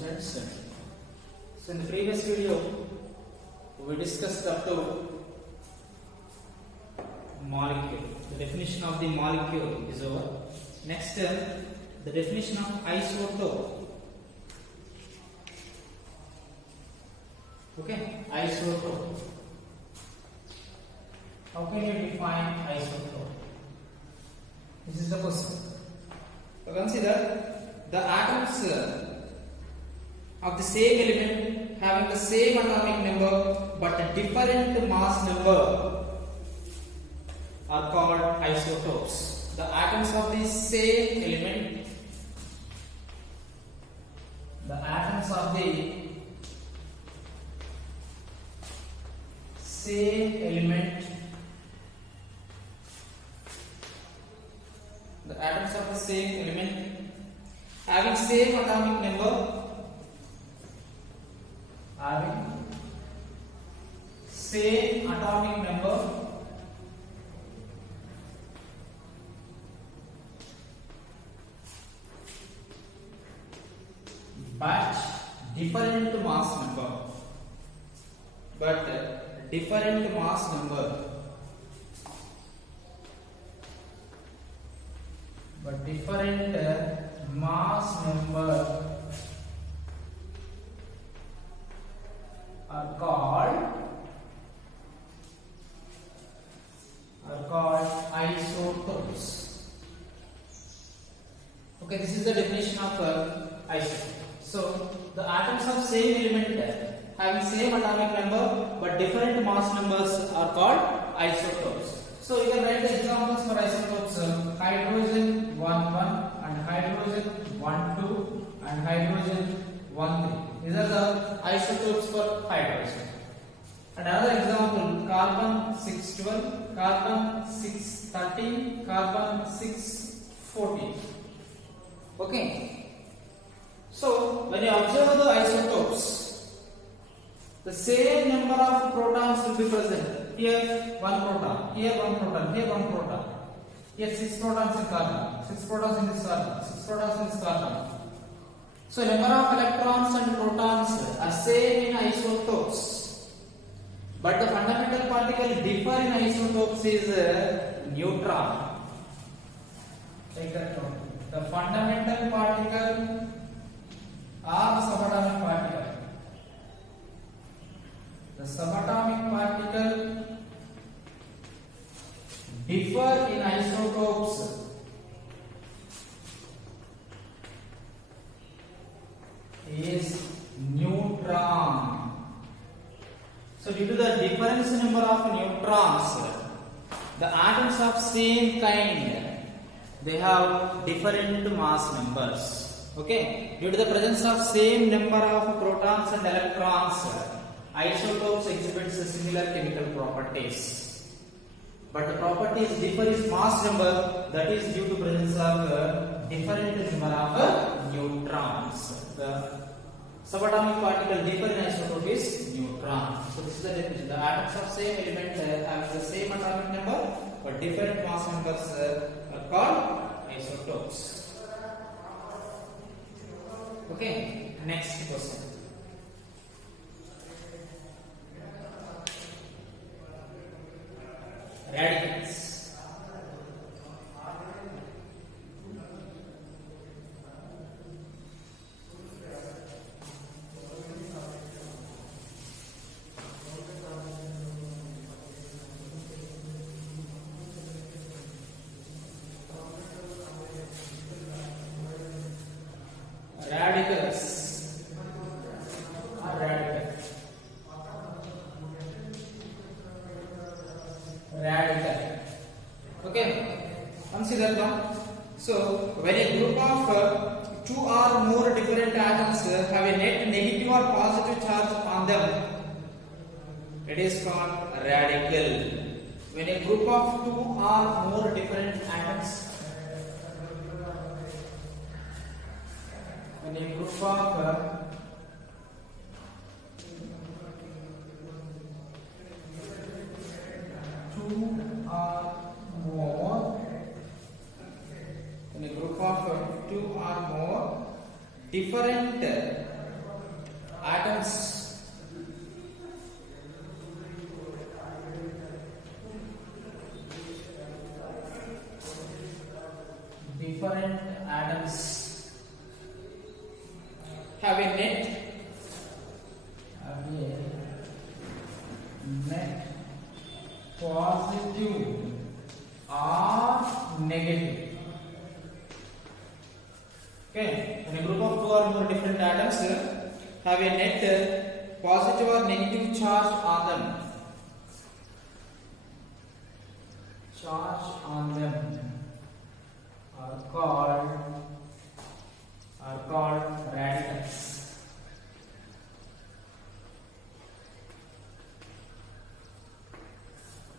students. So in the previous video we discussed up to molecule. The definition of the molecule is over. Next the definition of isotope. Okay, isotope. How can you define isotope? This is the question. So consider the atoms of the same element having the same atomic number but a different mass number are called isotopes. The atoms of the same element, the atoms of the same element, the atoms of the same element having same atomic number, having same atomic number but different mass number, different mass number are called isotopes. Okay, this is the definition of isotope. So the atoms of same element having same atomic number but different mass numbers are called isotopes. So you can write the examples for isotopes: hydrogen 1,1 and hydrogen 1,2 and hydrogen 1,3. These are the isotopes for hydrogen. And another example: carbon 6,12, carbon 6,13, carbon 6,14. Okay. So when you observe the isotopes, the same number of protons will be present. Here one proton, here one proton, here one proton. Here 6 protons in carbon, 6 protons in this carbon, 6 protons in this carbon. So number of electrons and protons are same in isotopes, but the fundamental particle differ in isotopes is neutron. Take that note. The fundamental particle or subatomic particle. The subatomic particle differ in isotopes is neutron. So due to the difference number of neutrons, the atoms of same kind, they have different mass numbers. Okay, due to the presence of same number of protons and electrons, isotopes exhibits similar chemical properties, but the properties differ is mass number, that is due to presence of different number of neutrons. The subatomic particle differ in isotope is neutron. So this is the definition. The atoms of same element have the same atomic number but different mass numbers are called isotopes. Okay, next question. Radicals. Radicals are radical. Okay, consider now. So when a group of 2 or more different atoms have a net negative or positive charge on them, it is called radical. When a group of 2 or more different atoms, when a group of two or more different atoms different atoms have a net positive or negative. Okay, when a group of two or more different atoms have a net positive or negative charge on them. Charge on them are called radicals.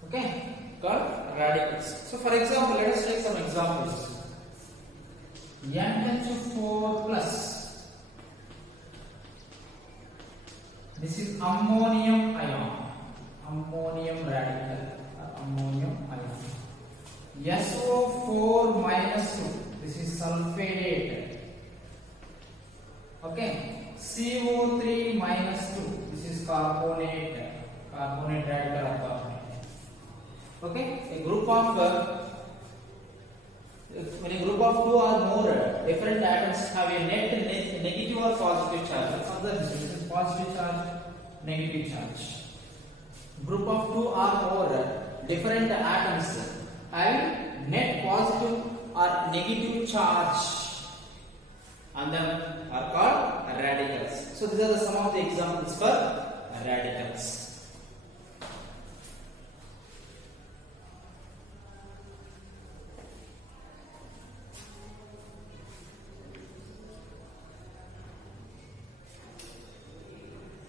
Okay, called radicals. So, for example, let us take some examples. NH4 plus. This is ammonium ion, ammonium radical, ammonium ion. SO4 minus 2. This is sulfate. Okay. CO3 minus 2. This is carbonate, carbonate radical of carbonate. Okay. A group of when a group of two or more different atoms have a net negative or positive charge. This is positive charge, negative charge. Group of two or more different atoms have net positive or negative charge and them are called radicals. So these are some of the examples for radicals.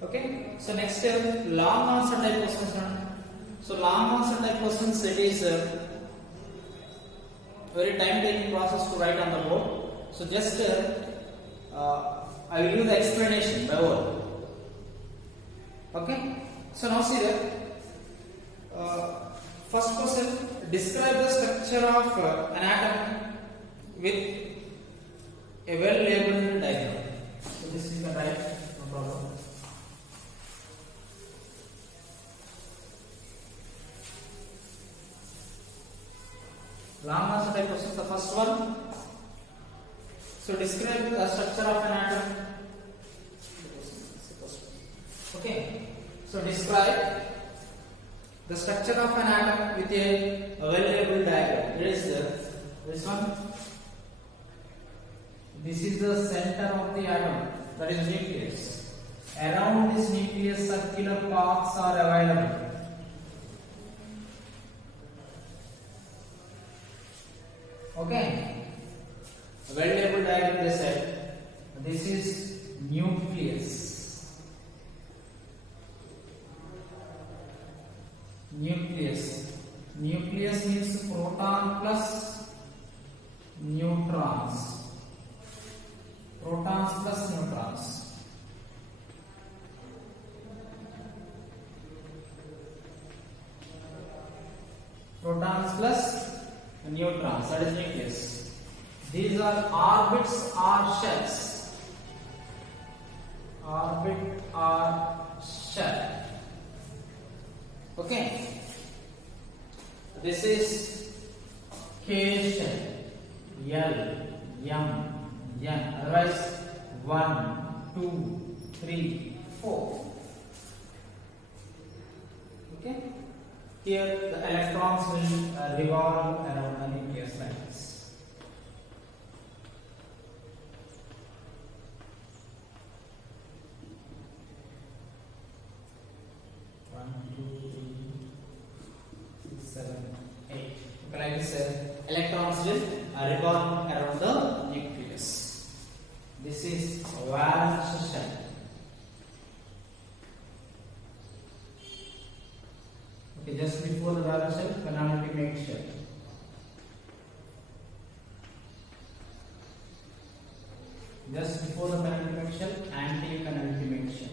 Okay, so next long answer type questions. So long answer type questions, it is very time taking process to write on the board. So just I will give the explanation by word. Okay, so now see that first question, describe the structure of an atom with a well labeled diagram. So this is the right, no problem. Long answer type questions. The first one. So describe the structure of an atom. Okay. So describe the structure of an atom with a well-labeled diagram. Here is this one. This is the center of the atom. That is nucleus. Around this nucleus, circular paths are available. Okay, well labeled diagram they said this is nucleus. Nucleus. Nucleus means proton plus neutrons. Protons plus neutrons. Protons plus neutrons, that is nucleus. These are orbits or shells. Orbit or shell. Okay. This is K shell. L, M, N. Otherwise 1, 2, 3, 4. Okay. Here the electrons will revolve around the nucleus like this. One, two, three, 6, 7, 8. Okay, like this, electrons will revolve around the nucleus. This is valence shell. Okay, just before the valence shell, penultimate shell. Just before the penultimate shell, anti-penultimate shell.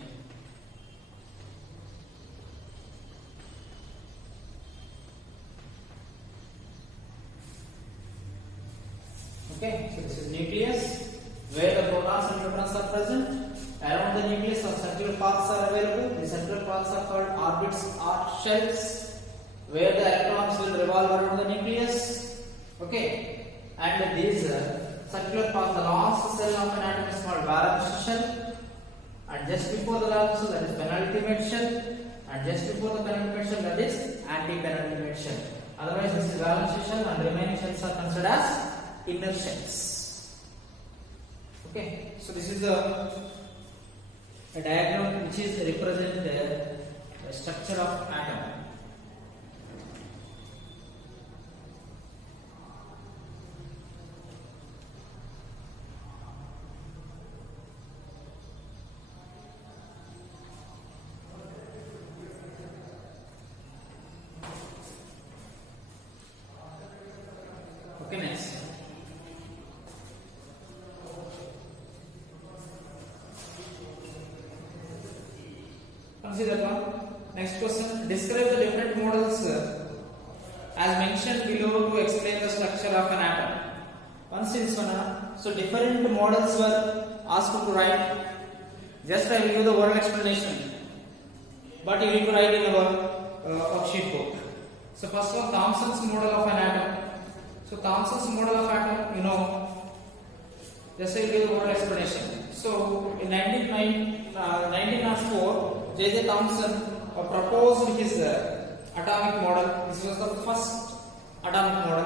Okay, so this is nucleus where the protons and neutrons are present. Around the nucleus, some circular paths are available. The circular paths are called orbits or shells, where the electrons will revolve around the nucleus. Okay, and these circular paths, the last cell of an atom is called valence shell, and just before the valence shell, that is penultimate shell, and just before the penultimate shell, that is anti-penultimate shell. Otherwise, this is valence shell, and remaining shells are considered as inner shells. Okay, so this is a diagram which is represent the structure of atom. Okay, next. Consider one. Next question. Describe the different models as mentioned below to explain the structure of an atom. Once in one. So different models were asked to write. Just I will give the word explanation, but you need to write in our worksheet book. So first one, Thomson's model of an atom. So Thomson's model of atom, you know, just I will give the word explanation. So in 1904, J.J. Thomson proposed his atomic model. This was the first atomic model,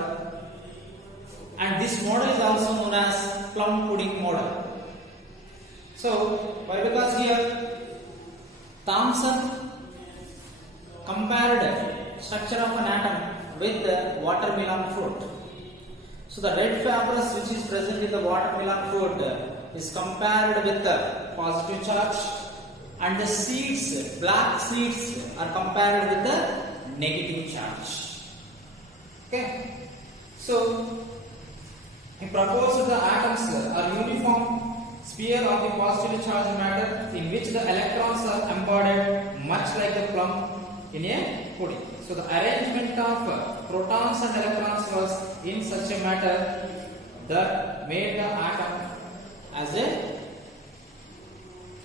and this model is also known as plum pudding model. So why? Because here Thomson compared structure of an atom with the watermelon fruit. So the red fibrous which is present in the watermelon fruit is compared with the positive charge, and the seeds, black seeds, are compared with the negative charge. Okay. So he proposed the atoms are uniform sphere of the positively charged matter in which the electrons are embodied much like the plum in a pudding. So the arrangement of protons and electrons was in such a matter that made the atom as a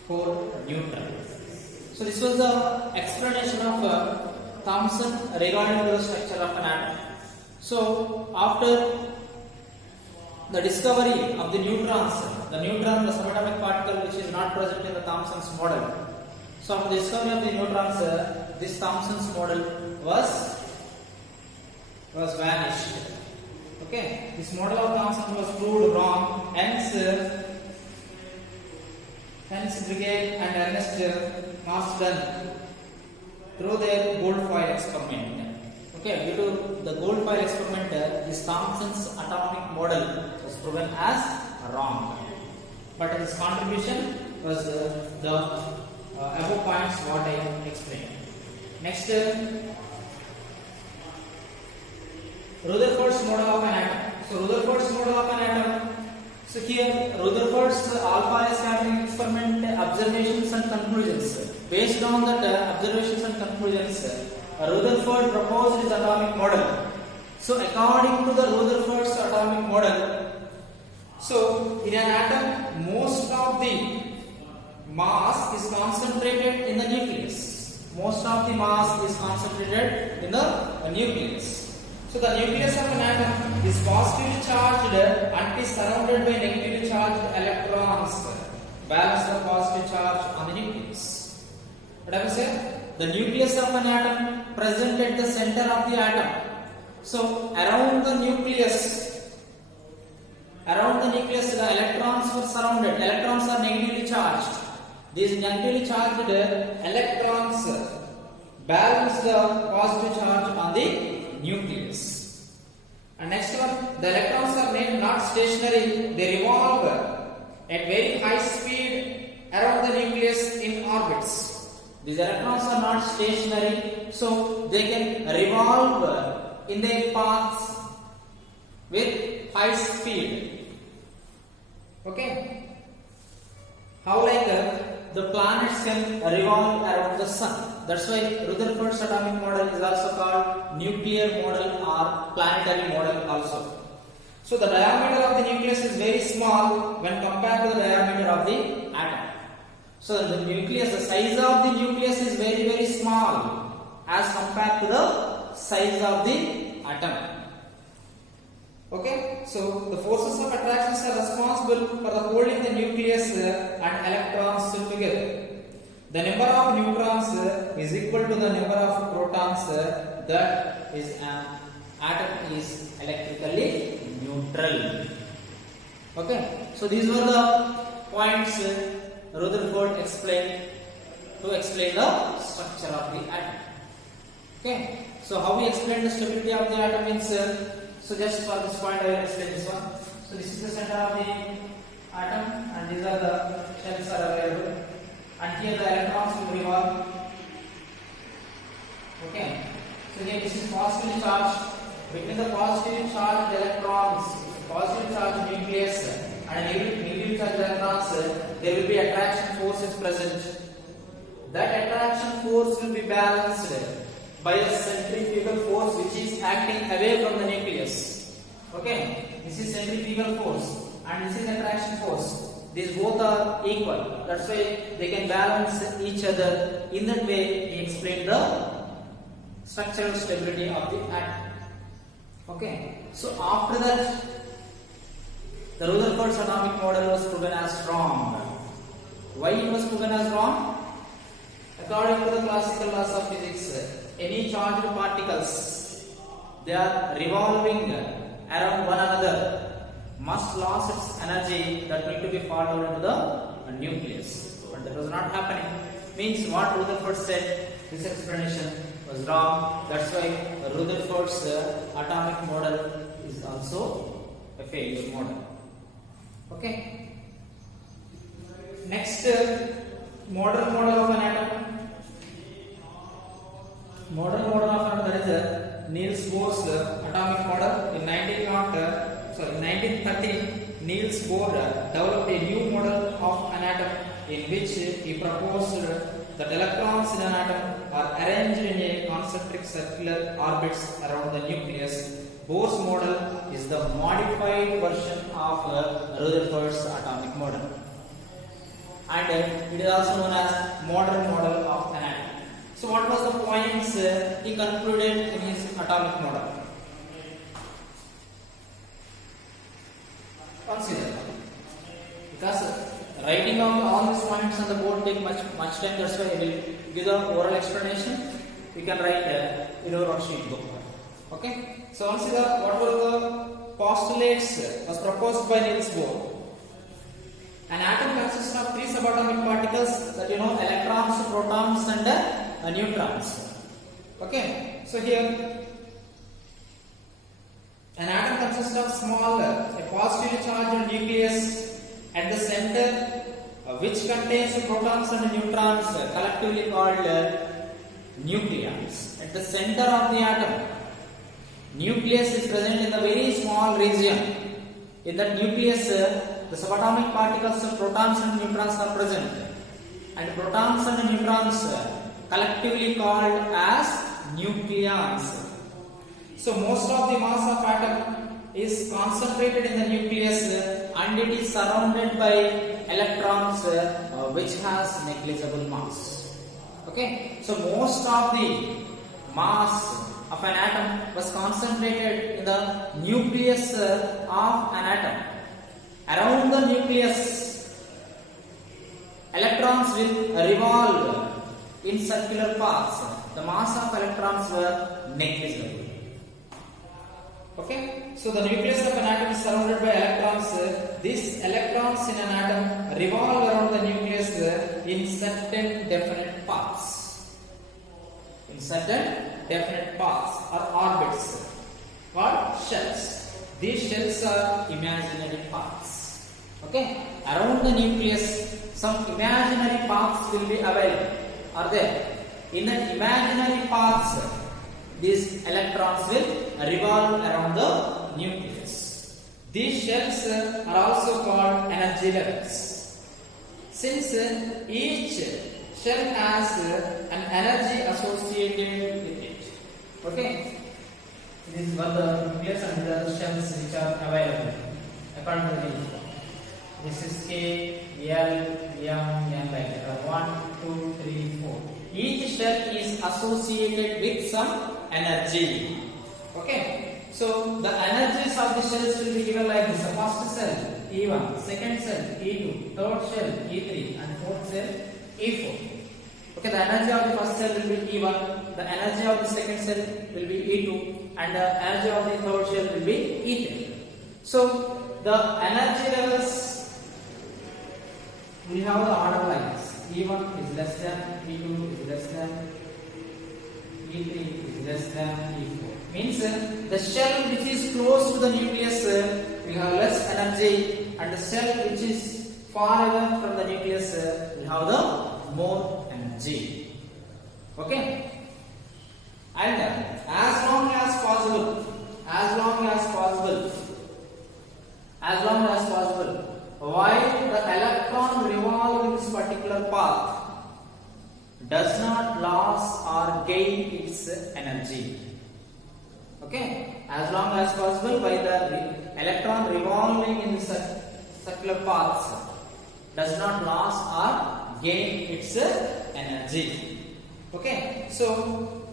whole neutral. So this was the explanation of Thomson regarding the structure of an atom. So after the discovery of the neutrons, the neutron, the subatomic particle which is not present in the Thomson's model. So after the discovery of the neutrons, this Thomson's model was vanished. Okay, this model of Thomson was proved wrong. Hence Brigade and Ernest Marsden through their gold foil experiment. Okay, due to the gold foil experiment, this Thomson's atomic model was proven as wrong. But his contribution was the above points what I explained. Next, Rutherford's model of an atom. So Rutherford's model of an atom. So here Rutherford's alpha scattering experiment observations and conclusions. Based on that observations and conclusions, Rutherford proposed his atomic model. So according to the Rutherford's atomic model, so in an atom most of the mass is concentrated in the nucleus. Most of the mass is concentrated in the nucleus. So the nucleus of an atom is positively charged and is surrounded by negatively charged electrons. Balance the positive charge on the nucleus. What I will say? The nucleus of an atom present at the center of the atom. So around the nucleus, the electrons were surrounded. Electrons are negatively charged. These negatively charged electrons balance the positive charge on the nucleus. And next one, the electrons are made not stationary, they revolve at very high speed around the nucleus in orbits. These electrons are not stationary, so they can revolve in their paths with high speed. Okay? How like the planets can revolve around the sun. That's why Rutherford's atomic model is also called nuclear model or planetary model also. So the diameter of the nucleus is very small when compared to the diameter of the atom. So the nucleus, the size of the nucleus is very very small as compared to the size of the atom. Okay, so the forces of attractions are responsible for the holding the nucleus and electrons together. The number of neutrons is equal to the number of protons. That is an atom is electrically neutral. Okay, so these were the points Rutherford explained to explain the structure of the atom. Okay, so how we explain the stability of the atom means. So just for this point I will explain this one. So this is the center of the atom and these are the shells are available and here the electrons will revolve. Okay. So here this is positively charged. Between the positively charged electrons, positive charged nucleus and negative charged electrons, there will be attraction forces present. That attraction force will be balanced by a centrifugal force which is acting away from the nucleus. Okay, this is centrifugal force and this is attraction force. These both are equal. That's why they can balance each other. In that way, he explained the structural stability of the atom. Okay, so after that, the Rutherford's atomic model was proven as wrong. Why it was proven as wrong? According to the classical laws of physics, any charged particles, they are revolving around one another, must lose its energy that need to be fall down into the nucleus. But that was not happening. Means what Rutherford said, this explanation was wrong. That's why Rutherford's atomic model is also a failure model. Okay. Next, modern model of an atom. Modern model of an atom, that is Niels Bohr's atomic model. In 1913, Niels Bohr developed a new model of an atom in which he proposed that electrons in an atom are arranged in a concentric circular orbits around the nucleus. Bose model is the modified version of Rutherford's atomic model, and it is also known as modern model of an atom. So what was the points he concluded in his atomic model? Consider, because writing down all these points on the board take much time. That's why I will give the oral explanation. You can write in your worksheet book. Okay. So consider what were the postulates was proposed by Niels Bohr. An atom consists of three subatomic particles, that electrons, protons, and neutrons. Okay. So here an atom consists of a positively charged nucleus at the center, which contains protons and neutrons, collectively called nucleons. At the center of the atom, nucleus is present in a very small region. In that nucleus, the subatomic particles of protons and neutrons are present, and protons and neutrons collectively called as nucleons. So most of the mass of atom is concentrated in the nucleus and it is surrounded by electrons which has negligible mass. Okay, so most of the mass of an atom was concentrated in the nucleus of an atom. Around the nucleus, electrons will revolve in circular paths. The mass of electrons were negligible. Okay, so the nucleus of an atom is surrounded by electrons. These electrons in an atom revolve around the nucleus in certain definite paths. In certain definite paths or orbits called shells. These shells are imaginary paths. Okay, around the nucleus, some imaginary paths will be available. Are there? In the imaginary paths, these electrons will revolve around the nucleus. These shells are also called energy levels. Since each shell has an energy associated with it. Okay? This is what the nucleus and the shells which are available according to the nature. This is K, L, M, N like that. 1, 2, 3, 4. Each shell is associated with some energy. Okay. So the energies of the shells will be given like this. The first cell E1, second cell E2, third cell E3, and fourth cell E4. Okay, the energy of the first cell will be E1, the energy of the second cell will be E2, and the energy of the third cell will be E3. So the energy levels, we have the order like this. E1 is less than, E2 is less than, E3 is less than E4. Means the shell which is close to the nucleus will have less energy, and the cell which is far away from the nucleus will have the more energy. Okay. And as long as possible, while the electron revolves in this particular path, does not lose or gain its energy. Okay, as long as possible, while the electron revolving in the circular paths does not lose or gain its energy. Okay, so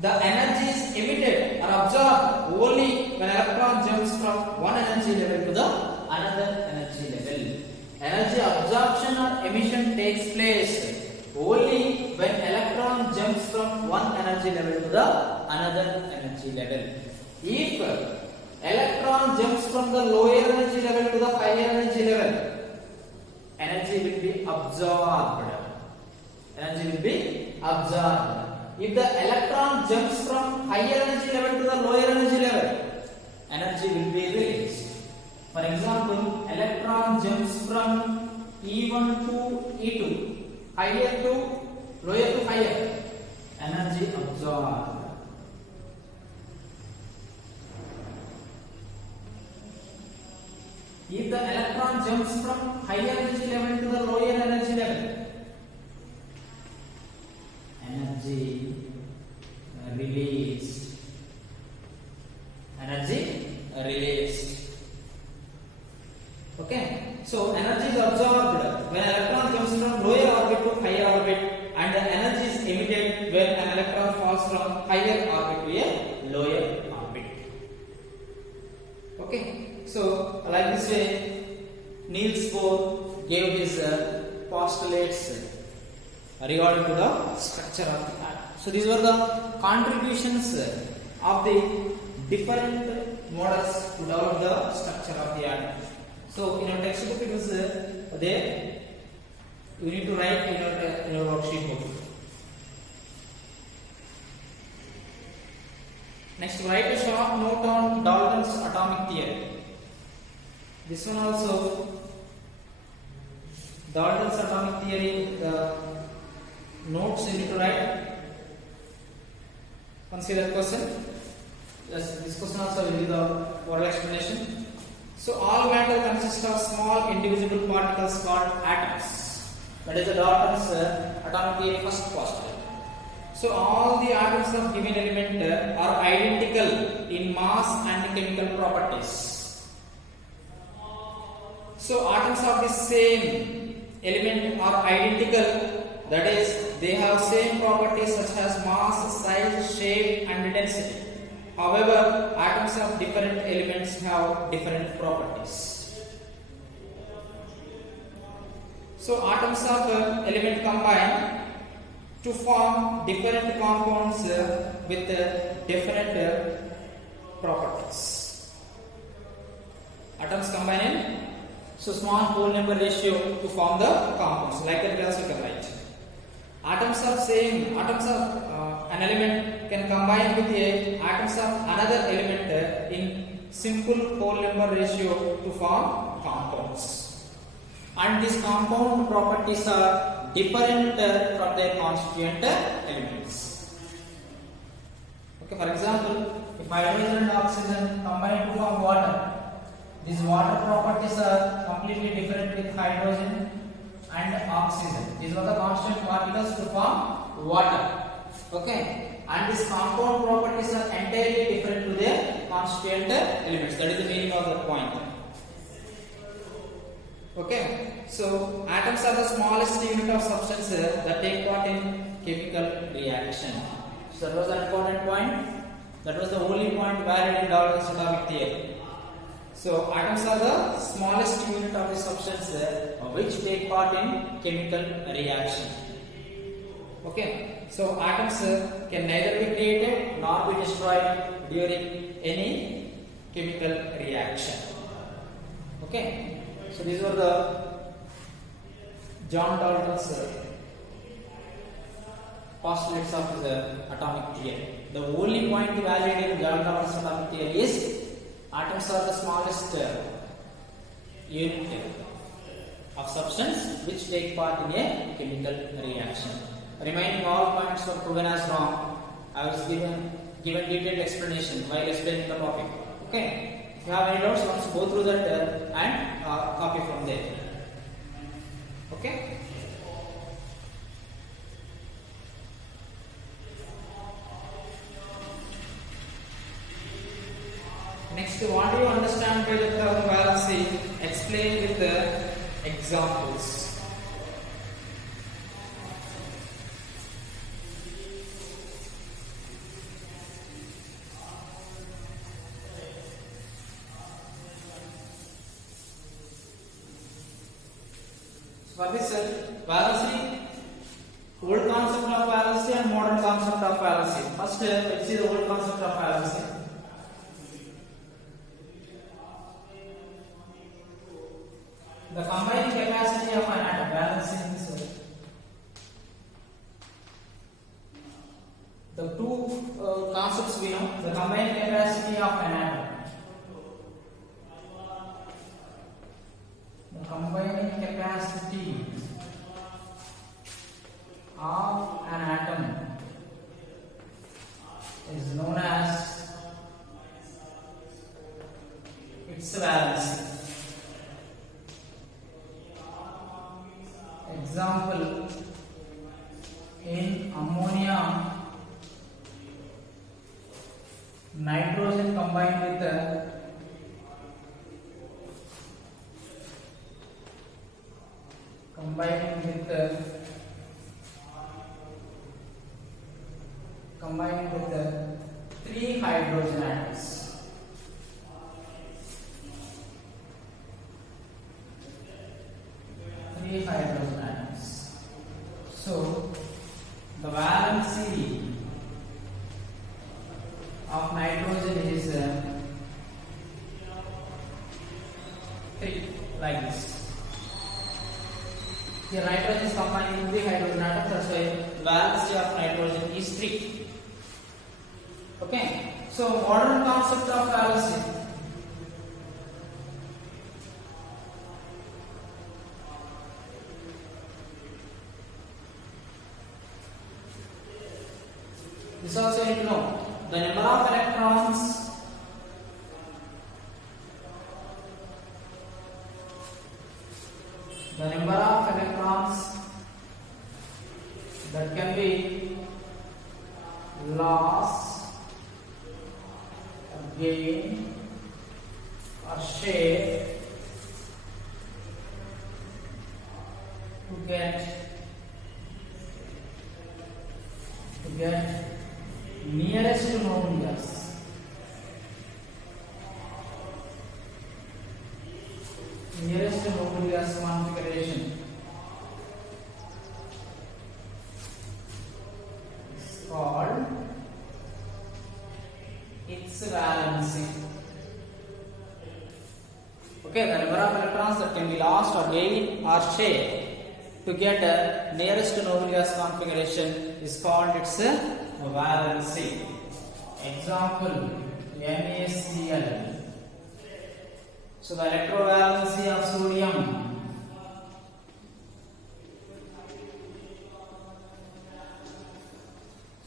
the energy is emitted or absorbed only when electron jumps from one energy level to the another energy level. Energy absorption or emission takes place only when electron jumps from one energy level to the another energy level. If electron jumps from the lower energy level to the higher energy level, energy will be absorbed. If the electron jumps from higher energy level to the lower energy level, energy will be released. For example, electron jumps from E1 to E2, higher to lower to higher, energy absorbed. If the electron jumps from higher energy level to the lower energy level, energy released. Okay, so energy is absorbed when electron jumps from lower orbit to higher orbit, and the energy is emitted when an electron falls from higher orbit to a lower orbit. Okay, so like this way, Niels Bohr gave his postulates regarding to the structure of the atom. So these were the contributions of the different models to develop the structure of the atom. So in our textbook it is there. You need to write in your worksheet book. Next, write a short note on Darwin's atomic theory. This one also, Darwin's atomic theory, the notes you need to write. Consider the question. Yes, this question also will be the oral explanation. So all matter consists of small indivisible particles called atoms. That is the Darwin's atomic theory first postulate. So all the atoms of given element are identical in mass and chemical properties. So atoms of the same element are identical, that is, they have same properties such as mass, size, shape and density. However, atoms of different elements have different properties. So atoms of element combine to form different compounds with different properties. Atoms combine in so small whole number ratio to form the compounds. Like that, we also can write. Atoms of an element can combine with atoms of another element in simple whole number ratio to form compounds. And these compound properties are different from their constituent elements. Okay, for example, if hydrogen and oxygen combine to form water, these water properties are completely different with hydrogen and oxygen. These are the constant particles to form water. Okay, and these compound properties are entirely different to their constituent elements. That is the meaning of the point. Okay, so atoms are the smallest unit of substance that take part in chemical reaction. So that was an important point. That was the only point valid in Darwin's atomic theory. So atoms are the smallest unit of the substance which take part in chemical reaction. Okay, so atoms can neither be created nor be destroyed during any chemical reaction. Okay, so these were the John Dalton's postulates of the atomic theory. The only point valid in John Dalton's atomic theory is atoms are the smallest unit of substance which take part in a chemical reaction. Remaining all points were proven as wrong. I was given detailed explanation while explaining the topic. Okay. If you have any doubts, let's go through that and copy from there. Okay. Next, what do you understand by the term valency? Explain with the examples. For this valency, old concept of valency and modern concept of valency. First, let's see the old concept of valency. The combined capacity of an atom, balancing this way. The two concepts we know, the combined capacity of an atom. The combined capacity of an atom is known as its valency. Example, in ammonia, nitrogen combined with three hydrogen atoms. Three hydrogen atoms. So the valency of nitrogen is 3, like this. Here nitrogen is combined with 3 hydrogen atoms, that's why valency of nitrogen is 3. Okay, so modern concept of valency. This also you need to know the number of electrons that can be lost, gained, or shared to get nearest to known gas. Nearest to known gas configuration is called its valency. Okay, the number of electrons that can be lost or gained or shared to get a nearest to known gas configuration is called its valency. Example, NaCl. So the electrovalency of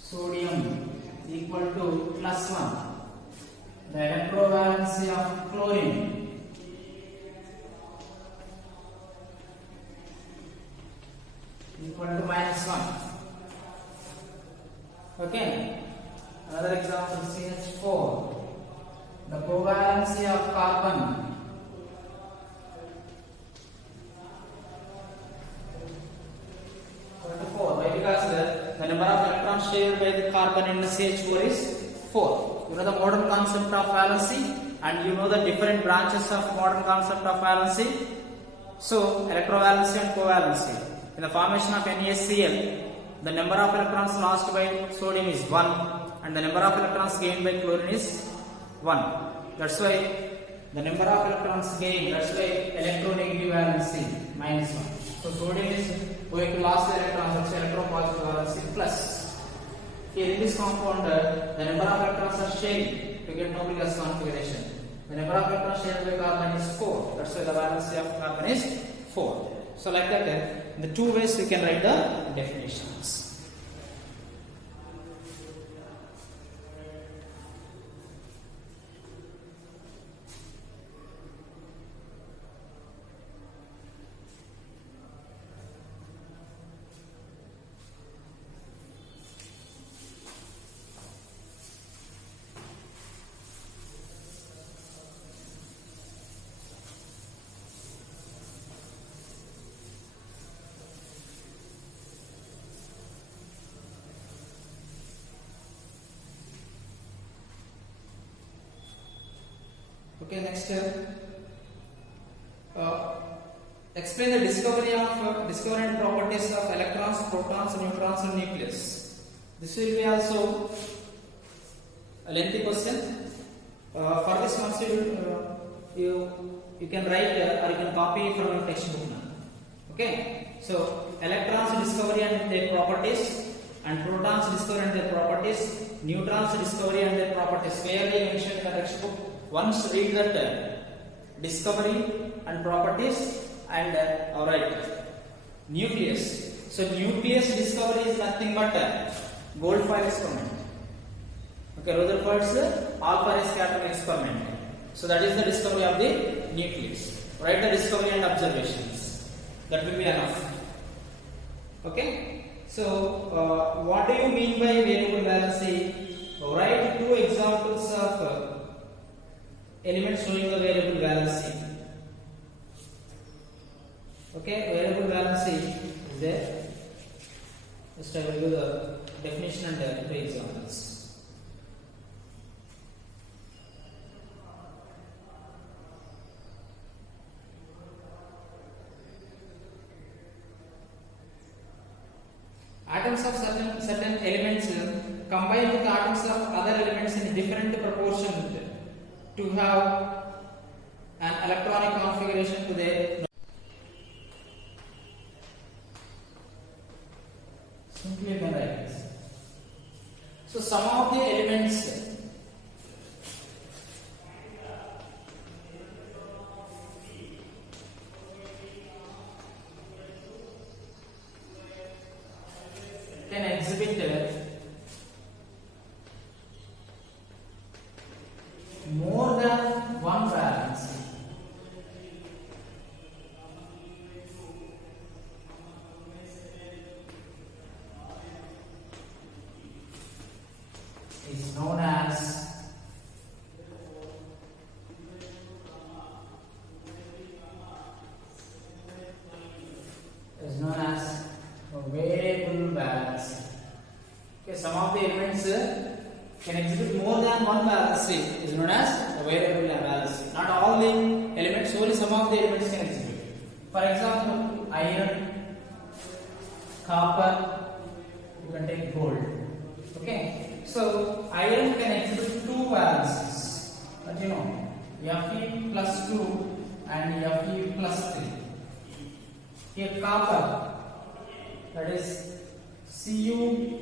sodium equal to +1. The electrovalency of chlorine equal to -1. Okay, another example, CH4. The covalency of carbon shared by the carbon in the CH4 is 4. You know the modern concept of valency, and you know the different branches of modern concept of valency. So electrovalency and covalency. In the formation of NaCl, the number of electrons lost by sodium is 1 and the number of electrons gained by chlorine is 1. That's why the number of electrons gained, that's why electronegative valency minus 1. So sodium is going to lose the electrons, that's electropositive valency plus. Here in this compound, the number of electrons are sharing to get noble gas configuration. The number of electrons shared by carbon is 4. That's why the valency of carbon is 4. So like that, in the two ways we can write the definitions. Okay, next explain the discovery and properties of electrons, protons, neutrons and nucleus. This will be also a lengthy question. For this one, you can write or you can copy from your textbook now. Okay, so electrons discovery and their properties, and protons discovery and their properties, neutrons discovery and their properties. Clearly mentioned in the textbook. Once read that discovery and properties and alright, nucleus. So nucleus discovery is nothing but Goldfire experiment. Okay, Rutherford's alpha ray scattering experiment. So that is the discovery of the nucleus. Write the discovery and observations. That will be enough. Okay. So what do you mean by variable valency? Write two examples of elements showing the variable valency. Okay, variable valency is there. Just I will do the definition and two examples. Atoms of certain elements combine with atoms of other elements in different proportion to have an electronic configuration to their. Simply you can write this. So some of the elements can exhibit more than one valency. Is known as a variable valency. Okay, some of the elements can exhibit more than one valency is known as a variable valency. Not all the elements, only some of the elements can exhibit. For example, iron, copper, you can take gold. Okay, so iron can exhibit two valencies, but you know, Fe plus 2 and Fe plus 3. Here copper, that is Cu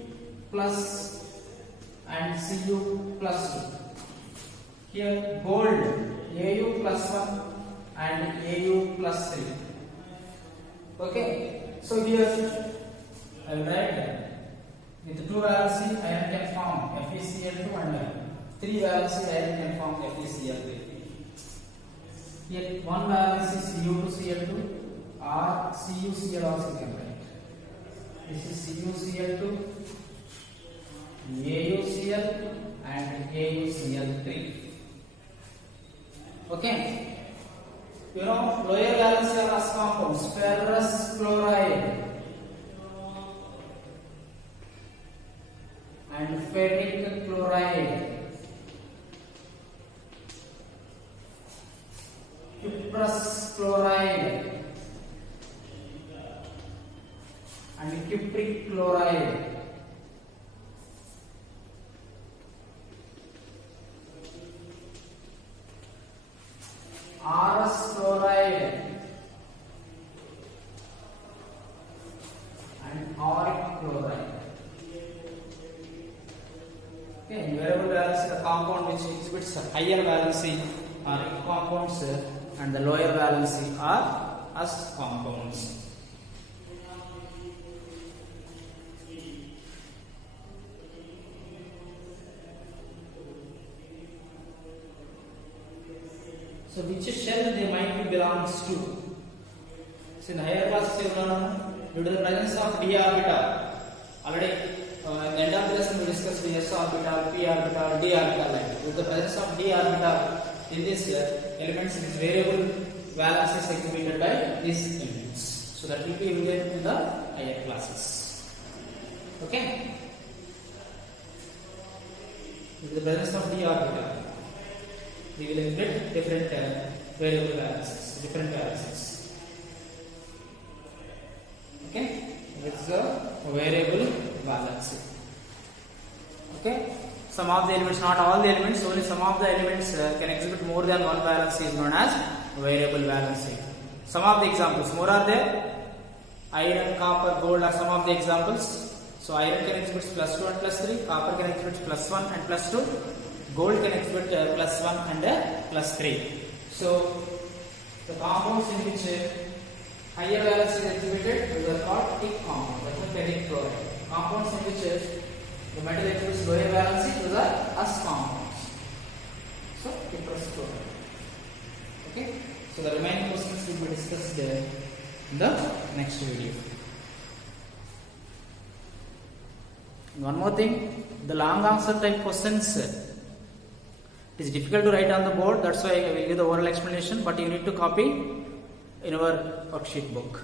plus and Cu plus 2. Here gold, Au plus 1 and Au plus 3. Okay, so here I will write with two valency iron can form FeCl2 and three valency iron can form FeCl3. Here one valency Cu2Cl2 or CuCl also you can write. This is CuCl2, AuCl and AuCl3. Okay. You know, lower valency of rust compounds, ferrous chloride. ferric chloride, cuprous chloride, and cupric chloride. RS chloride and auric chloride. Okay, in variable valency, the compound which exhibits a higher valency are ig compounds and the lower valency are as compounds. So which shell they might be belongs to? So in higher classes, due to the presence of d orbital, already in the end of the lesson we discussed the s orbital, p orbital, d orbital. Like with the presence of d orbital in this elements, it is variable valence is exhibited by these elements. So that will be evident in the higher classes. Okay. With the presence of d orbital, we will exhibit different variable valences, different valences. Okay, this is a variable valency. Okay, some of the elements, not all the elements, only some of the elements can exhibit more than one valency is known as variable valency. Some of the examples, more are there. Iron, copper, gold are some of the examples. So iron can exhibit +2 and +3, copper can exhibit +1 and +2. Gold can exhibit +1 and +3. So the compounds in which higher valence is exhibited, those are called ig compounds. That is ferric chloride. Compounds in which the metal exhibits lower valency, those are as compounds. So cuprous chloride. Okay. So the remaining questions will be discussed in the next video. One more thing, the long answer type questions. It is difficult to write on the board, that's why I will give the oral explanation, but you need to copy in our worksheet book.